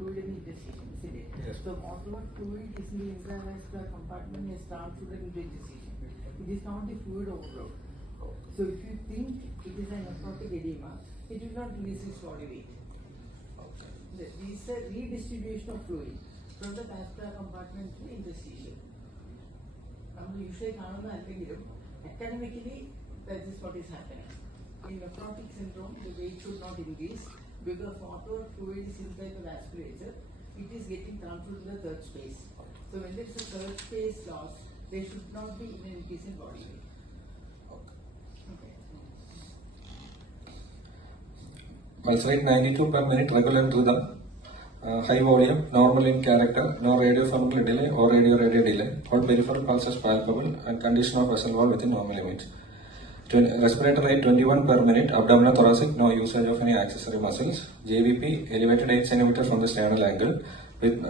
fluid in interstitium, isn't it? Yes. So whatever fluid is in the intravascular compartment is transferred into interstitium. It is not the fluid overload. So if you think it is a nephrotic edema, it will not release its body weight. This is a redistribution of fluid from the vascular compartment to the interstitium. Usually, academically, that is what is happening. In nephrotic syndrome, the weight should not increase because whatever fluid is inside the vasculature, it is getting transferred to the third space. So when there is a third space loss, there should not be an increase in body weight. Okay. Pulse rate 92 per minute, regular rhythm, high volume, normal in character, no radiopharmacal delay or radio delay. All peripheral pulses palpable and condition of vessel wall within normal limits. Respiratory rate 21 per minute, abdominal thoracic, no usage of any accessory muscles. JVP elevated 8 cm from the sternal angle with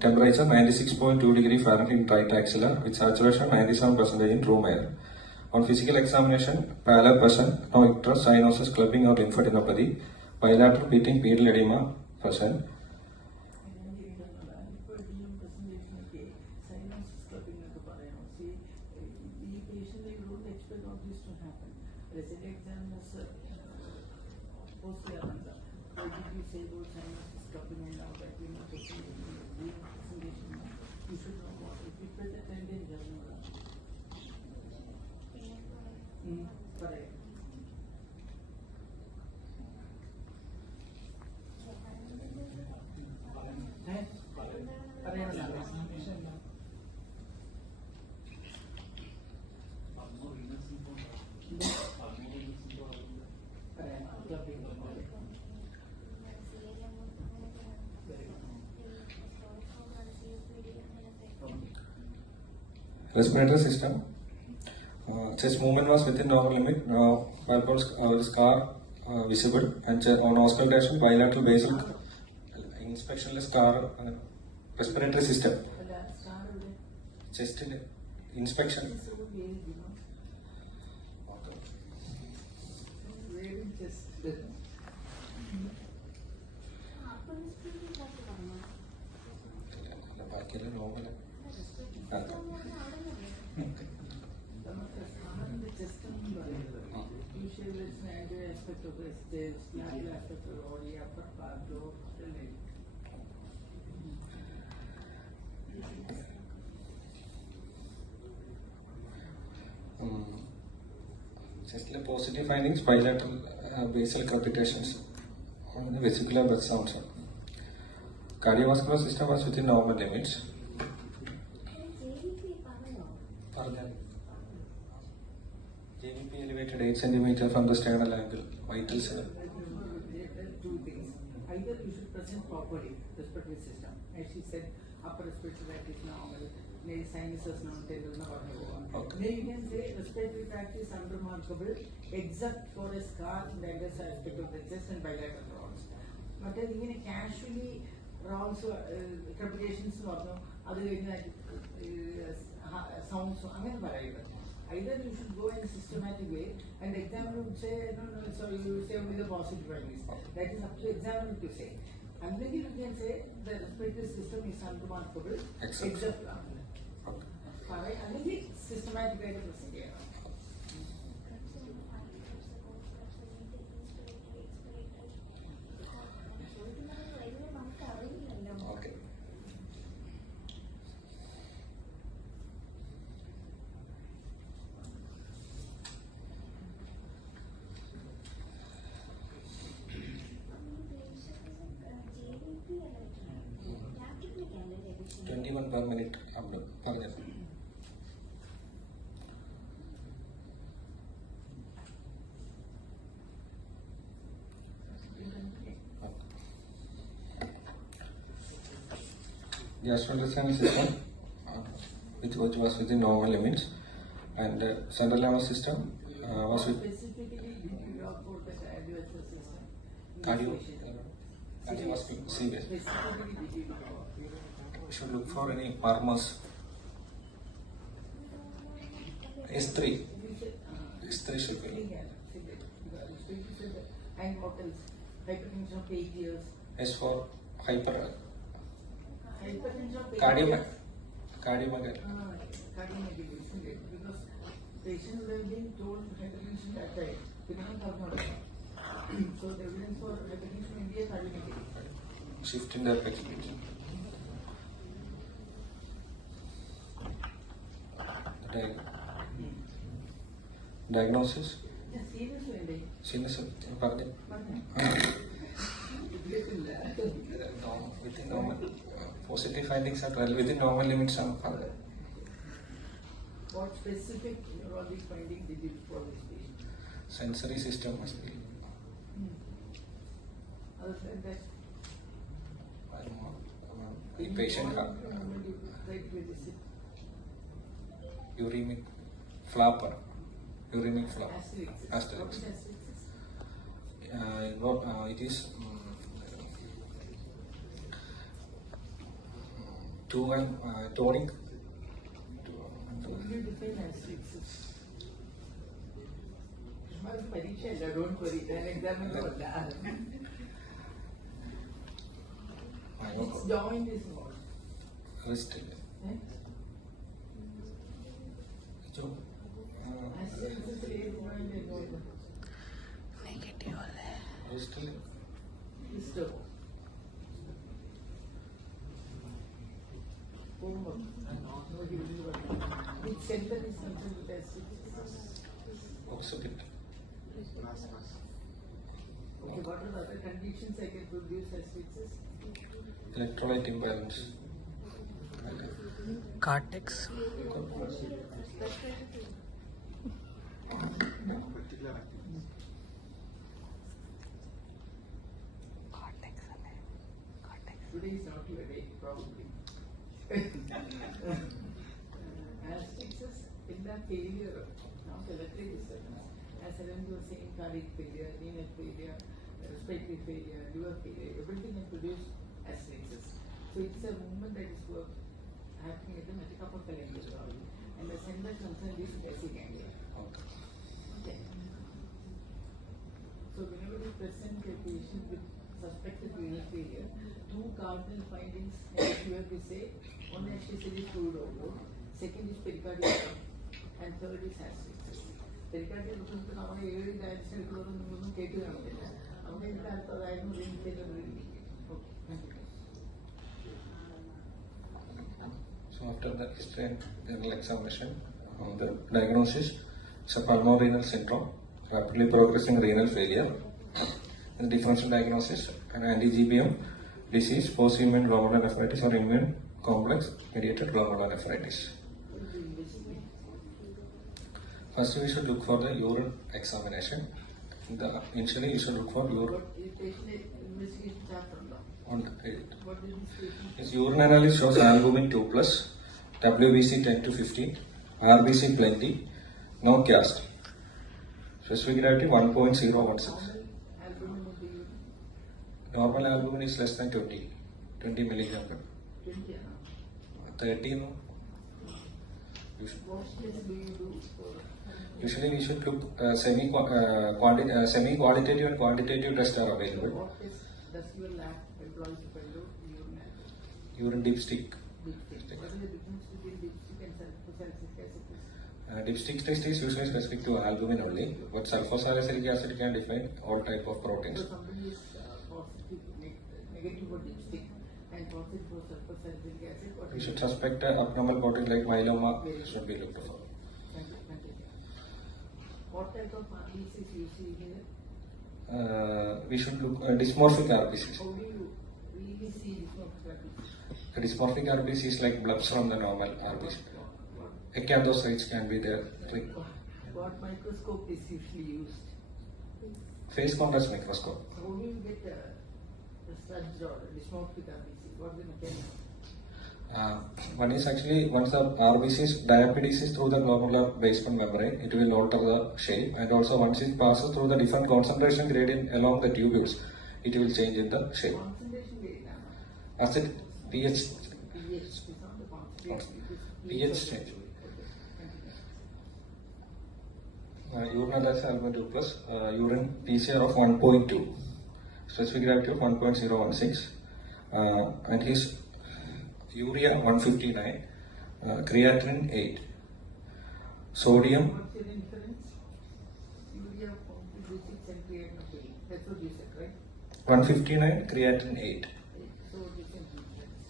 temperature 96.2 degree Fahrenheit right axilla with saturation 97% in room air. On physical examination, pallor present, no icterus, cyanosis, clubbing or lymphadenopathy, bilateral beating pedal edema present. Respiratory system. Chest movement was within normal limit. Palpable scar visible, and on auscultation, bilateral basal inspection scar. Respiratory system. Chest inspection. Chest positive findings, bilateral basal crepitations, vesicular breath sounds. Cardiovascular system was within normal limits. JVP elevated 8 cm from the sternal angle. Vital cell. Two things. Either you should present properly respiratory system. As she said, upper respiratory tract is normal. Maybe sinuses not Okay. Maybe you can say respiratory tract is unremarkable except for a scar in the underside aspect of the chest and bilateral rods. But then even casually rounds crepitations other sounds either you should go in a systematic way and the examiner would say no, so you say only the positive findings. That is up to the examiner to say. And then you can say the respiratory system is unremarkable except and then the systematic way to proceed. Okay. $21 per minute. Gastrointestinal system, which was within normal limits, and central nervous system was with cardiovascular serious. We should look for any murmurs. S3 should be. And hotels, hypertension of 8 years. S for Hypertension of Cardiomegaly. Cardiomegaly, isn't it? Because patient would have been told hypertension that time. They cannot talk about it. So the evidence for hypertension in India is cardiomegaly. Shift in the apex speech. Diagnosis. Yeah, serious വേണ്ടേ? Sinus പറഞ്ഞു. പറഞ്ഞോ? Within normal. Positive findings are within normal limits. What specific neurologic finding did you for this patient? Sensory system must be. Other than that, I don't know. The patient uremic flapper. Uremic flapper. Asterix. It is tonic. Will you define asterix? പരീക്ഷ അല്ല, don't worry. ഞാൻ examiner അല്ല. Its joint is what? Wrist. Eh? Asterix is ഏത് joint എന്നോട്? Wrist. Histo. Homework. No, he will do it. Which center is concerned with asterix? Occipit. Okay, what are the other conditions I can produce asterix? Electrolyte imbalance. Cortex. Today is not your day, probably. Asterix is in the failure, not electric disturbance. As Ellen was saying, cardiac failure, renal failure, respiratory failure, liver failure, everything can produce asterix. So it's a movement that is happening at the metacarpal area, and the center concerned is basic ganglia. Okay. So whenever we present a patient with suspected renal failure, two cardinal findings here we say, one actually is fluid overload, second is pericardial, and third is asterix. Pericardial നമ്മൾ 7 dialysis എടുക്കുന്നതൊന്നും കേട്ട് കാണത്തില്ല. അവിടെ എനിക്ക് അടുത്തതായിരുന്നു renal failure. Okay, thank you. So after the history and general examination, the diagnosis is a pulmorenal syndrome, rapidly progressing renal failure. The differential diagnosis, an anti-GBM disease, post-immune glomerulonephritis or immune complex mediated glomerulonephritis. First, we should look for the urine examination. Initially, you should look for urine. Investigation chapter ഉണ്ടോ? On the What did this patient? his urine analysis shows albumin 2+, WBC 10 to 15, RBC plenty, no cast. Specific gravity 1.016. Albumin of the urine? Normal albumin is less than 20 milligram. 20 ആണ്. 30. No? What test do you do for? Usually we should look semi-qualitative and quantitative tests are available. What test does your lab employs to do urine? Urine dipstick. Dipstick. What is the difference between dipstick and sulfuric acid? Dipstick test is usually specific to albumin only, but sulfosalicylic acid can define all type of proteins. So somebody is positive, negative for dipstick and positive for sulfuric acid. What We is should it? suspect abnormal protein like myeloma should be looked for. Thank you. What type of RBCs you see here? We should look dysmorphic RBCs. How do you really see dysmorphic RBCs? The dysmorphic RBCs like blobs from the normal RBC. Acanthocytes can be there. What microscope is usually used? Phase contrast microscope. How do you get the sludge or dysmorphic RBC? What is the mechanism? One is actually once the RBC is diapedesis through the glomerular basement membrane, it will alter the shape, and also once it passes through the different concentration gradient along the tubules, it will change in the shape. Concentration gradient. Acid pH pH is not the concentration. pH change. Urine analysis albumin 2+, urine PCR of 1.2, specific gravity of 1.016, and his urea 159, creatinine 8, sodium What's your inference? Urea 156 and creatinine 3. That's what you said, right? 159, creatinine 8. So what is the inference?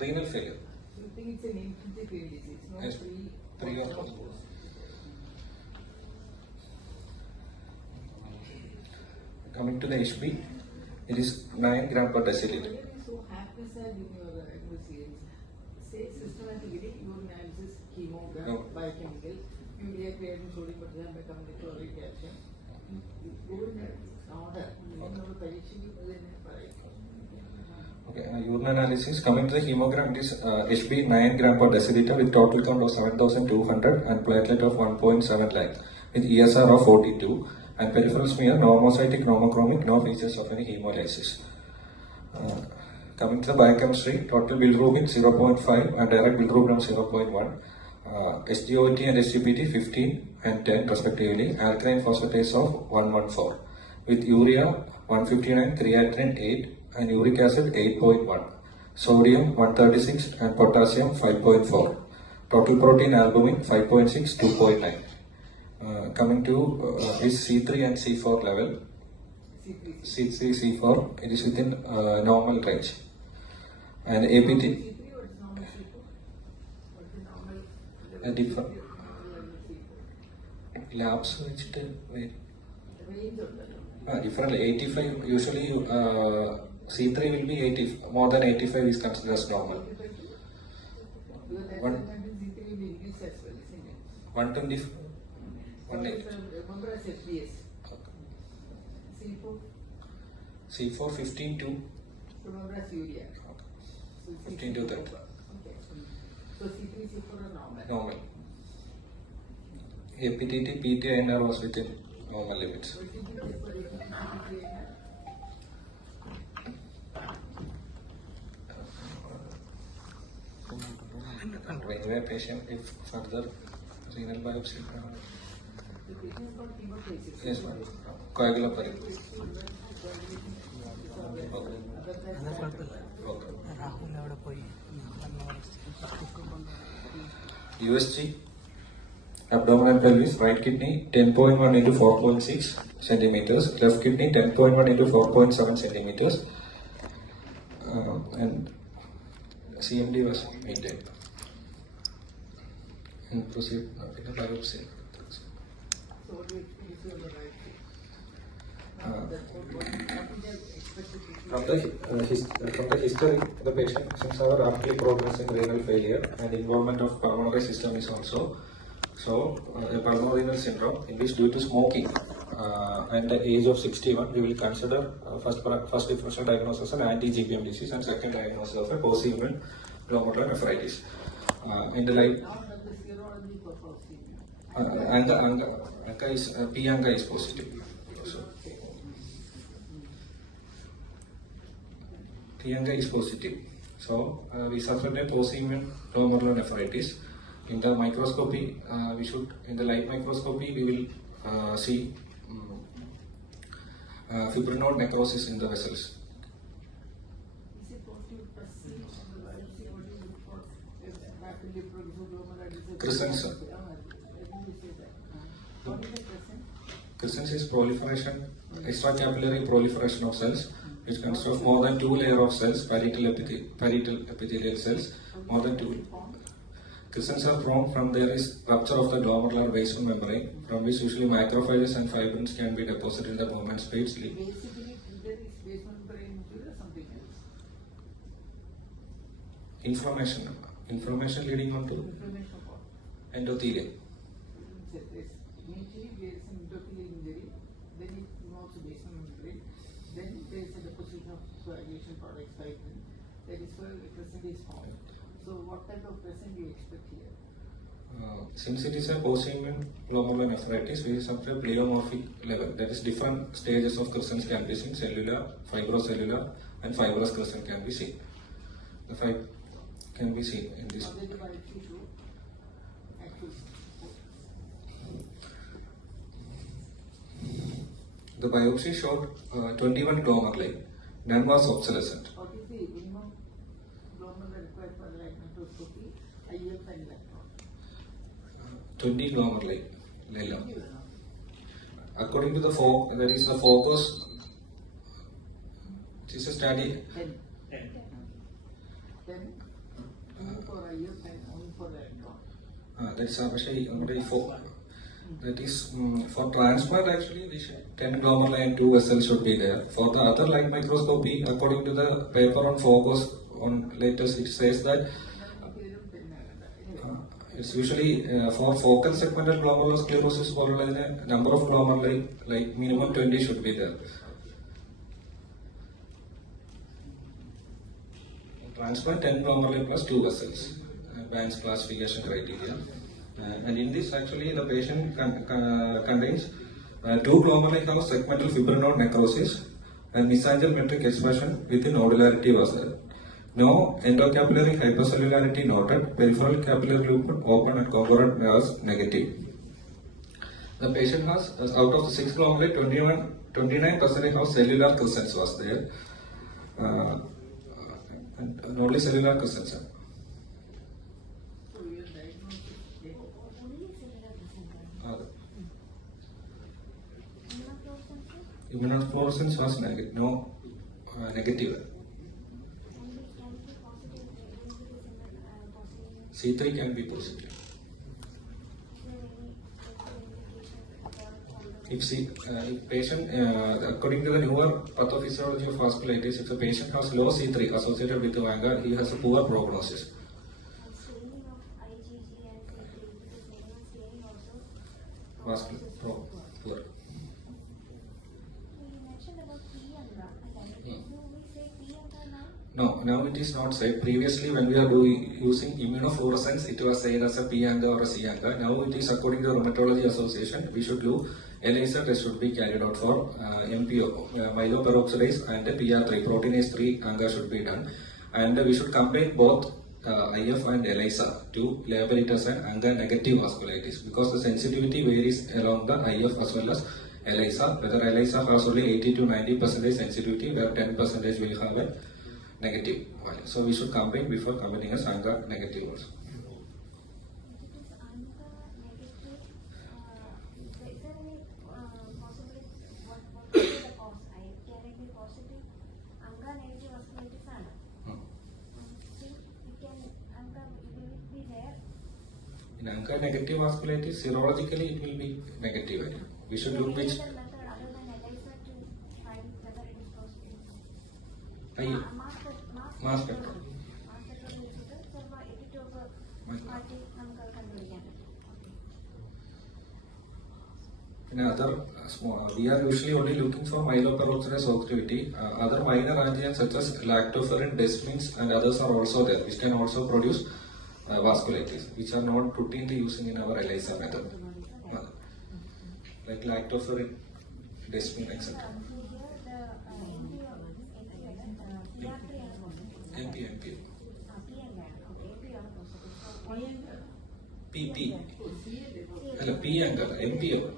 Renal failure. So you think it's an intrinsic renal disease, no? Yes. Three or four. Coming to the HB, it is 9 gram per deciliter. Why are you so happy, sir, in your investigations? Say systematically, your analysis, chemogram, No. biochemical, urea, creatinine, sodium, potassium, bicarbonate, chloride, calcium. Go in order. നിങ്ങളോട് പരീക്ഷയ്ക്ക് ഇത് തന്നെ പറയും. Okay, urine analysis. Coming to the hemogram, it is HB 9 gram per deciliter with total count of 7,200 and platelet of 1.7 lakh with ESR of 42 and peripheral smear normocytic, normochromic, no features of any hemolysis. Coming to the biochemistry, total bilirubin 0.5 and direct bilirubin 0.1. SGOT and SGPT 15 and 10 respectively. Alkaline phosphatase of 114 with urea 159, creatinine 8 and uric acid 8.1, sodium 136 and potassium 5.4. Total protein albumin 5.6, 2.9. Coming to is C3 and C4 level. C3, C4, it is within normal range. And APT, C3, what is normal C4? What is normal a different normal level C4? labs which Range ഉണ്ടല്ലോ. different 85 usually C3 will be 80, more than 85 is considered as normal. Because that's One- why C3 will be increased as well, isn't it? 120, So 180. remember as FBS. C4, C4 15 to remember as urea. So 15 to 30. Okay. So C3, C4 are normal. normal. APTT, PTINR was within normal limits. So C3, C4, Anyway, patient if further renal biopsy. the patient got hemostasis. Yes, ma'am. Coagulopathy. Rahul അവിടെ പോയി USG, abdomen and pelvis, right kidney 10.1 into 4.6 centimeters, left kidney 10.1 into 4.7 centimeters, and CMD was maintained. And proceed in a biopsy. So what do you see on the right side? Now, that's what is the expected treatment? From the history of the patient, since our rapidly progressing renal failure and involvement of pulmonary system is also, so a pulmonary renal syndrome in which due to smoking and the age of 61, we will consider first differential diagnosis of anti-GBM disease and second diagnosis of a post-immune glomerular nephritis. In the light, Now that the serology for prostate. Anka is P Anka is positive. So, P Anka is positive. So we suffered a post-immune glomerular nephritis. In the microscopy, in the light microscopy, we will see fibrinode necrosis in the vessels. Is it positive percent on the biopsy? What do you look for? If rapidly progressive glomerular disease. Crescents. Let me say that. What is the crescent? Crescents is proliferation, extracapillary proliferation of cells, which consists of more than 2 layers of cells, parietal epithelial cells, more than 2. Crescents are formed from there is rupture of the glomerular basement membrane, from which usually macrophages and fibrins can be deposited in the movement space. Basically, there is basement brain injury or something else. Inflammation leading on to Inflammation of what? endothelium. Initially, there is an endothelial injury, then it involves basement membrane, then there is a deposition of coagulation products, fibrin. That is where the crescent is formed. So, what type of crescent do you expect here? Since it is a post-immune glomerular nephritis, we have a pleomorphic level. That is, different stages of crescents can be seen: cellular, fibrocellular, and fibrous crescent can be seen. The five can be seen in this. How did the biopsy show? Actually, The biopsy showed 21 glomeruli. None was obsolescent. What is the minimum glomeruli required for light microscopy? IF and electron. 20 glomeruli. Lila. According to the there is the focus. This is a study. 10. 10. Only for IF and only for electron. That's actually that is for transplant actually 10 glomeruli and 2 vessels should be there. For the other light microscopy, according to the paper on focus on latest, it says that it's usually for focal segmental glomerulosclerosis number of glomeruli like minimum 20 should be there. Transplant 10 glomeruli plus 2 vessels. Banks classification criteria. And in this actually the patient contains 2 glomeruli have segmental fibrinode necrosis and mesangial metric expression with nodularity was there. No endocapillary hypercellularity noted. Peripheral capillary loop open and congruent was negative. The patient has, out of the 6 glomeruli, 29% of cellular crescents was there. And only cellular crescents. Immunofluorescence was negative. No, negative. C3 can be positive. If patient, according to the newer pathophysiology of vasculitis, if the patient has low C3 associated with Vanga, he has a poor prognosis. Vascular, poor. No, now it is not said. Previously, when we are using immunofluorescence, it was said as a P anga or a C anga. Now it is according to the Rheumatology Association, we should do ELISA test should be carried out for MPO, myeloperoxidase and PR3, proteinase 3 anga should be done. And we should combine both IF and ELISA to label it as an anga negative vasculitis because the sensitivity varies along the IF as well as ELISA. Whether ELISA has only 80 to 90% sensitivity, where 10% will have a negative value. So we should combine before combining as anga negative also. In anga negative vasculitis, serologically it will be negative. We should look which. Mass spectrum. In other we are usually only looking for myeloperoxidase activity. Other minor antigens such as lactoferrin, desmins, and others are also there, which can also produce vasculitis, which are not routinely using in our ELISA method, like lactoferrin, desmin, etc. MP. PP. Hello, P and MP.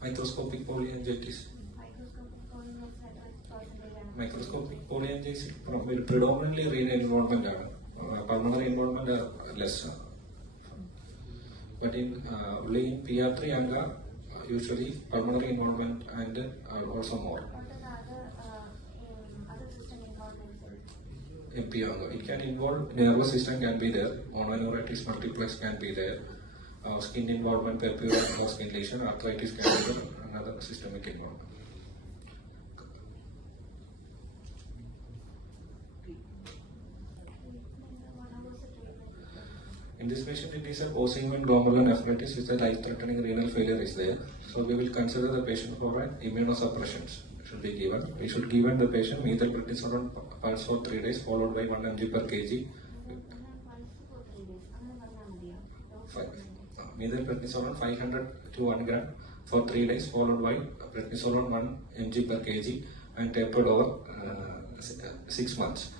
Microscopic polyangiitis. Microscopic polyangiitis predominantly renal involvement, pulmonary involvement less. But in only in PR3 anga, usually pulmonary involvement and also more. MP anga. It can involve nervous system can be there, mononeuritis multiplex can be there, skin involvement, peripheral skin lesion, arthritis can be there, another systemic involvement. In this patient, it is a post-inguinal glomerulonephritis with a life-threatening renal failure is there. So we will consider the patient for an immunosuppression should be given. We should give the patient methylprednisolone pulse for 3 days followed by 1 mg per kg. Methylprednisolone 500 to 1 gram for 3 days followed by prednisolone 1 mg per kg and tapered over 6 months.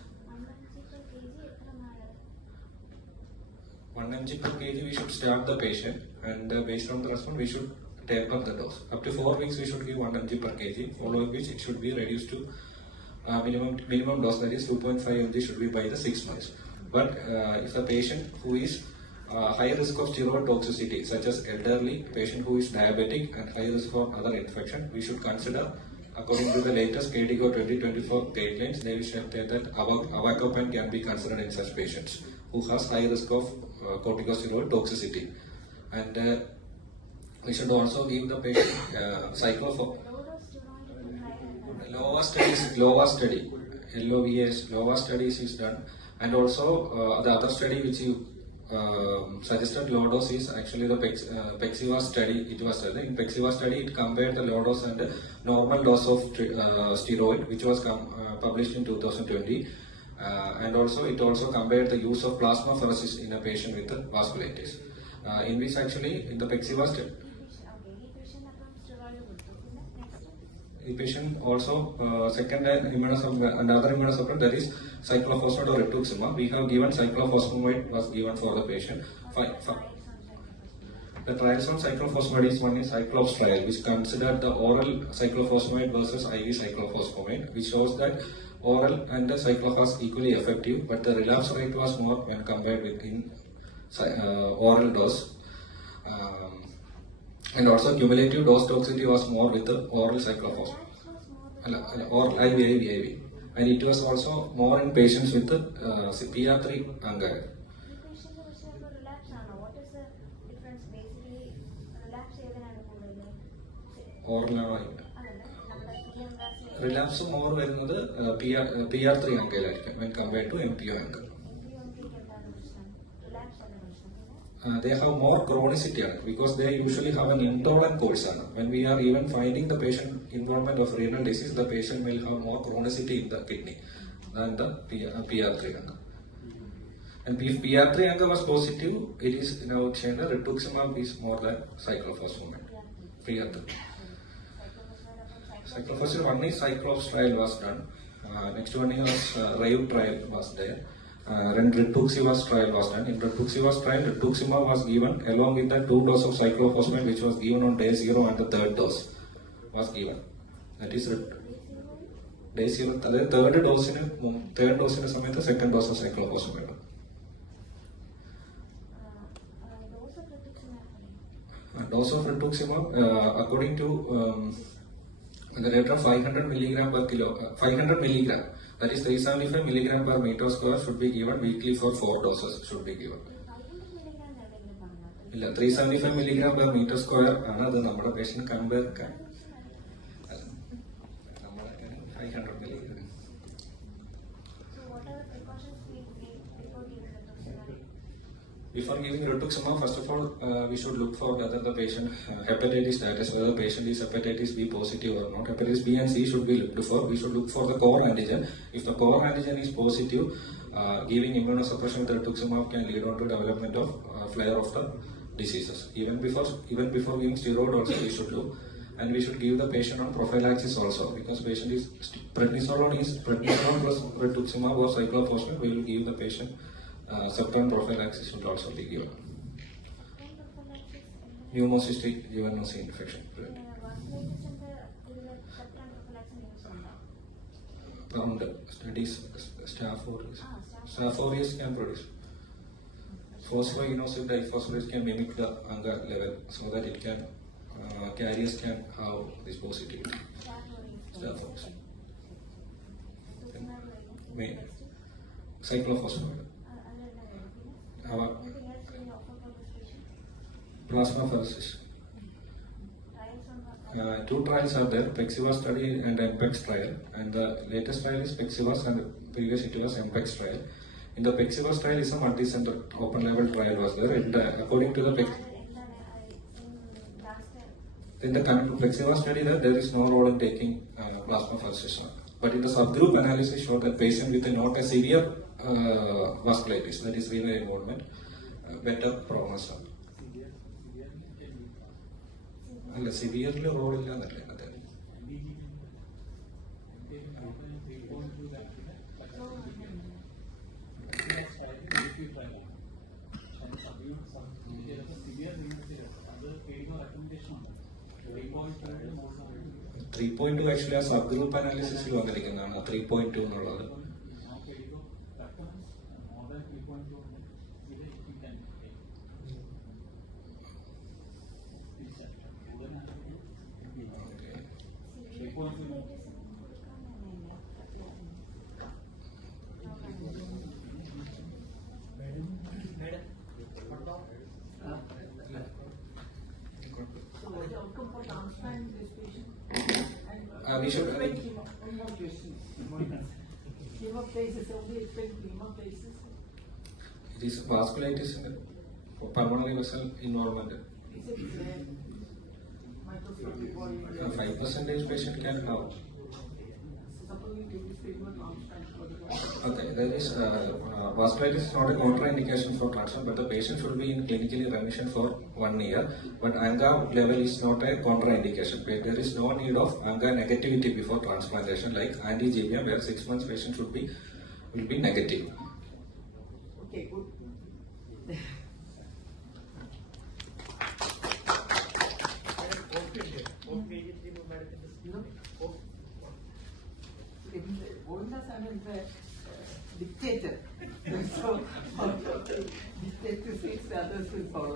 1 mg per kg we should start the patient, and based on the response we should taper the dose. Up to 4 weeks we should give 1 mg per kg, following which it should be reduced to minimum dose, that is 2.5 mg should be by the 6 months. But if the patient who is high risk of steroid toxicity, such as elderly, patient who is diabetic and high risk for other infection, we should consider, according to the latest KDIGO 2024 guidelines, they will say that avacopan can be considered in such patients who has high risk of corticosteroid toxicity. And we should also give the patient LOA studies is done, and also the other study which you suggested low dose is actually the Pexiva study. It was in Pexiva study it compared the low dose and the normal dose of steroid, which was published in 2020, and also it also compared the use of plasmapheresis in a patient with vasculitis, in which actually in the Pexiva study the patient also second immunosuppressant, another immunosuppressant, that is cyclophosphamide or rituximab. We have given cyclophosphamide was given for the patient. The trials on cyclophosphamide is one is Cyclops trial, which considered the oral cyclophosphamide versus IV cyclophosphamide, which shows that oral and the cyclophosphamide was equally effective, but the relapse rate was more when compared with oral dose. And also cumulative dose toxicity was more with the oral cyclophosphamide, or IV, and it was also more in patients with the PR3 ANGA. Oral relapse more വരുന്നത് PR3 ANGA when compared to MPO ANGA. They have more chronicity because they usually have an intolerant course. When we are even finding the patient involvement of renal disease, the patient will have more chronicity in the kidney than the PR3 ANGA. And if PR3 ANGA was positive, it is now shown that rituximab is more than cyclophosphamide. PR3. Cyclophosphamide, one is Cyclops trial was done. Next one is RAVE trial was there. Then rituximab trial was done. In rituximab trial, rituximab was given along with the 2 doses of cyclophosphamide, which was given on day 0, and the third dose was given. That is day 0. That is third dose in the second dose of cyclophosphamide. Dose of rituximab, according to the rate of 500 milligram per kilo, 500 milligram. That is 375 milligram per meter square should be given weekly for 4 doses should be given. 375 milligram per meter square another number of patient compare 500 milligram. So what are the precautions we take before giving rituximab? Before giving rituximab, first of all, we should look for whether the patient hepatitis status, whether the patient is hepatitis B positive or not. Hepatitis B and C should be looked for. We should look for the core antigen. If the core antigen is positive, giving immunosuppression with rituximab can lead on to development of flare of the diseases. Even before giving steroid also we should do, and we should give the patient on prophylaxis also, because patient is prednisolone plus rituximab or cyclophosphamide. We will give the patient septum prophylaxis should also be given. Pneumocystic given infection. Around studies, Staph aureus can produce. Phosphoinositide diphosphorase can mimic the ANGA level so that it can carriers can have this positivity. Staph aureus. Cyclophosphamide. Plasmapheresis. 2 trials are there, Pexiva study and MPEX trial, and the latest trial is Pexiva and previous it was MPEX trial. In the Pexiva trial is a multi-center open label trial was there, and according to the in the Pexiva study there is no role in taking plasmapheresis. But in the subgroup analysis showed that patient with not a severe vasculitis, that is renal involvement, better prognosis. അല്ല സിവിയറിൽ റോളില്ല എന്നല്ലേ അദ്ദേഹം. 3.2 actually ആ sub group അനാലിസിസിൽ വന്നിരിക്കുന്നതാണ് 3.2 എന്നുള്ളത്. So what is the outcome for transplant in this patient? We should. One more question. Hemostasis, how do you expect hemostasis? It is vasculitis or pulmonary vessel involvement. Is it microscopic volume? 5% patient can have. Suppose you give this patient transplant for the Okay, there is vasculitis is not a contraindication for transplant, but the patient should be in clinically remission for 1 year. But ANGA level is not a contraindication. There is no need of ANGA negativity before transplantation, like anti-GBM, where 6 months patient will be negative. Okay, good. Mohandas is a dictator. So, dictator says the others will follow.